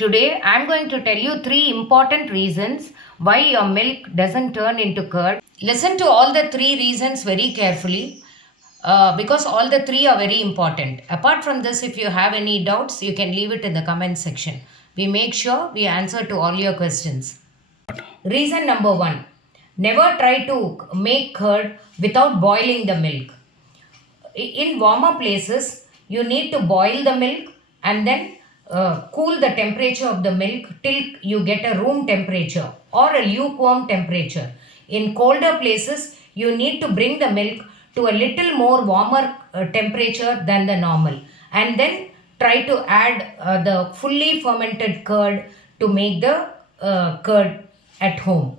Today I am going to tell you three important reasons why your milk doesn't turn into curd. Listen to all the three reasons very carefully because all the three are very important. Apart from this, if you have any doubts, you can leave it in the comment section. We make sure we answer to all your questions. Reason number one, never try to make curd without boiling the milk. In warmer places, you need to boil the milk and then cool the temperature of the milk till you get a room temperature or a lukewarm temperature. In colder places, you need to bring the milk to a little more warmer temperature than the normal, and then try to add the fully fermented curd to make the curd at home.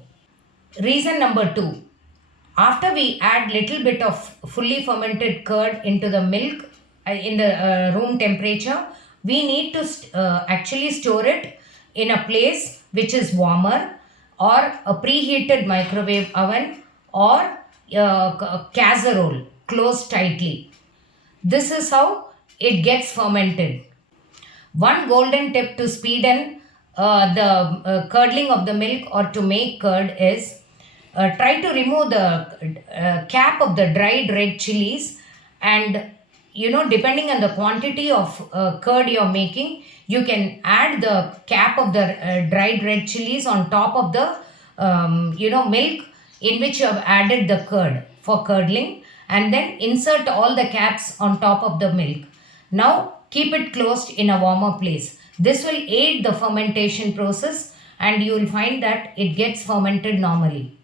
Reason number two, after we add little bit of fully fermented curd into the milk in the room temperature, we need to actually store it in a place which is warmer, or a preheated microwave oven, or a casserole closed tightly. This is how it gets fermented. One golden tip to speeden the curdling of the milk or to make curd is try to remove the cap of the dried red chilies, and depending on the quantity of curd you're making, you can add the cap of the dried red chilies on top of the milk in which you have added the curd for curdling, and then insert all the caps on top of the milk. Now keep it closed in a warmer place. This will aid the fermentation process and you will find that it gets fermented normally.